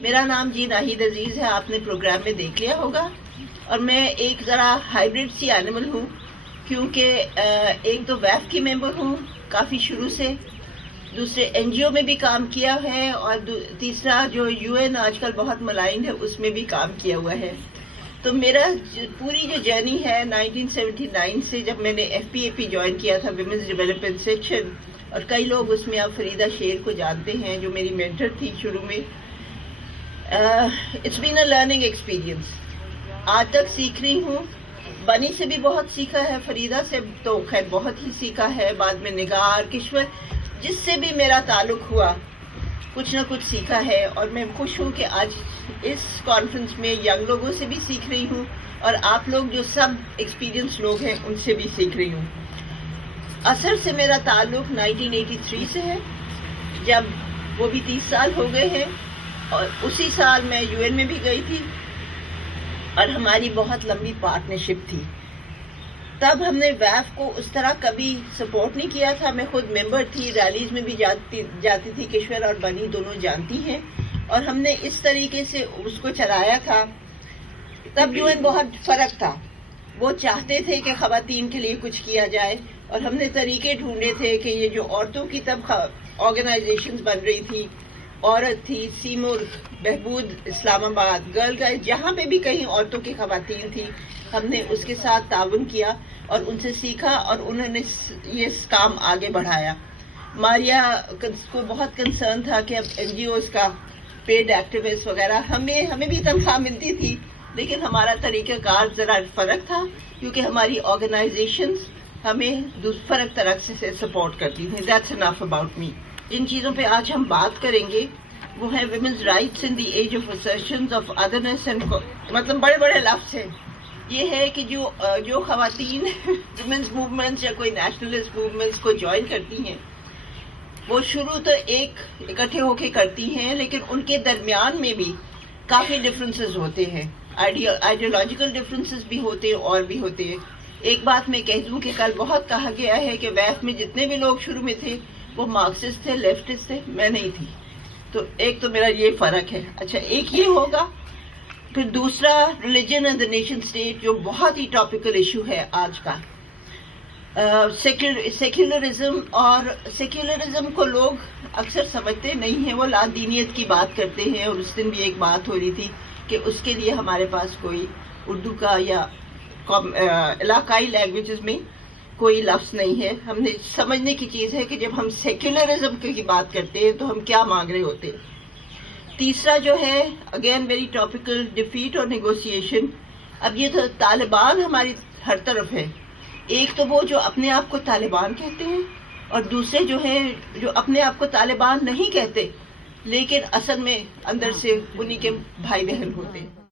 میرا نام جی ناہید عزیز ہے، آپ نے پروگرام میں دیکھ لیا ہوگا، اور میں ایک ذرا ہائیبرڈ سی اینیمل ہوں، کیونکہ ایک تو ویف کی ممبر ہوں کافی شروع سے، دوسرے این جی او میں بھی کام کیا ہے، اور تیسرا جو یو این آج کل بہت ملائن ہے اس میں بھی کام کیا ہوا ہے۔ تو میرا پوری جو جرنی ہے 1979 سے، جب میں نے ایف پی اے پی جوائن کیا تھا، ویمنز ڈیولپمنٹ سیکشن، اور کئی لوگ اس میں آپ فریدہ شیر کو جانتے ہیں جو میری مینٹر تھی شروع میں۔ It's been a learning experience, آج تک سیکھ رہی ہوں۔ بنی سے بھی بہت سیکھا ہے، فریدہ سے تو خیر بہت ہی سیکھا ہے، بعد میں نگار، کشور، جس سے بھی میرا تعلق ہوا کچھ نہ کچھ سیکھا ہے، اور میں خوش ہوں کہ آج اس کانفرنس میں ینگ لوگوں سے بھی سیکھ رہی ہوں، اور آپ لوگ جو سب ایکسپیرئنس لوگ ہیں ان سے بھی سیکھ رہی ہوں۔ اثر سے میرا تعلق 1983 سے ہے، جب وہ بھی 30 سال ہو گئے ہیں، اور اسی سال میں یو این میں بھی گئی تھی، اور ہماری بہت لمبی پارٹنرشپ تھی۔ تب ہم نے ویف کو اس طرح کبھی سپورٹ نہیں کیا تھا، میں خود ممبر تھی، ریلیز میں بھی جاتی تھی، کشور اور بنی دونوں جانتی ہیں، اور ہم نے اس طریقے سے اس کو چلایا تھا۔ تب یو این بہت فرق تھا، وہ چاہتے تھے کہ خواتین کے لیے کچھ کیا جائے، اور ہم نے طریقے ڈھونڈے تھے کہ یہ جو عورتوں کی تب آرگنائزیشنز بن رہی تھی، عورت تھی، سیمور، بہبود، اسلام آباد، گرل گائیڈ، جہاں پہ بھی کہیں عورتوں کی خواتین تھی، ہم نے اس کے ساتھ تعاون کیا اور ان سے سیکھا، اور انہوں نے یہ کام آگے بڑھایا۔ ماریا کو بہت کنسرن تھا کہ اب این جی اوز کا پیڈ ایکٹیوسٹ وغیرہ، ہمیں بھی تنخواہ ملتی تھی، لیکن ہمارا طریقہ کار ذرا فرق تھا، کیونکہ ہماری آرگنائزیشنز ہمیں فرق طرح سے سپورٹ کرتی تھیں۔ That's enough about me. جن چیزوں پہ آج ہم بات کریں گے وہ ہے women's rights in the age of assertions of otherness and, مطلب بڑے بڑے لفظ ہیں۔ یہ ہے کہ جو خواتین ویمنز موومنٹس یا کوئی نیشنلسٹ موومنٹس کو جوائن کرتی ہیں، وہ شروع تو ایک اکٹھے ہو کے کرتی ہیں، لیکن ان کے درمیان میں بھی کافی ڈفرینسز ہوتے ہیں، آئیڈیولوجیکل ڈفرینسز بھی ہوتے ہیں اور بھی ہوتے ہیں۔ ایک بات میں کہہ دوں کہ کل بہت کہا گیا ہے کہ ویف میں جتنے بھی لوگ شروع میں تھے وہ مارکسسٹ تھے، لیفٹسٹ تھے، میں نہیں تھی۔ تو ایک تو میرا یہ فرق ہے۔ اچھا، ایک یہ ہوگا، پھر دوسرا religion and the nation state, جو بہت ہی ٹاپیکل ایشو ہے آج کا۔ سیکولرزم، اور سیکولرزم کو لوگ اکثر سمجھتے نہیں ہیں، وہ لادینیت کی بات کرتے ہیں، اور اس دن بھی ایک بات ہو رہی تھی کہ اس کے لیے ہمارے پاس کوئی اردو کا یا علاقائی لینگویجز میں کوئی لفظ نہیں ہے۔ ہم نے سمجھنے کی چیز ہے کہ جب ہم سیکولرزم کی بات کرتے ہیں تو ہم کیا مانگ رہے ہوتے ہیں۔ تیسرا جو ہے اگین ویری ٹاپیکل، ڈیفیٹ اور نیگوسیشن۔ اب یہ تو طالبان ہماری ہر طرف ہے، ایک تو وہ جو اپنے آپ کو طالبان کہتے ہیں، اور دوسرے جو ہیں جو اپنے آپ کو طالبان نہیں کہتے لیکن اصل میں اندر سے انہی کے بھائی بہن ہوتے ہیں۔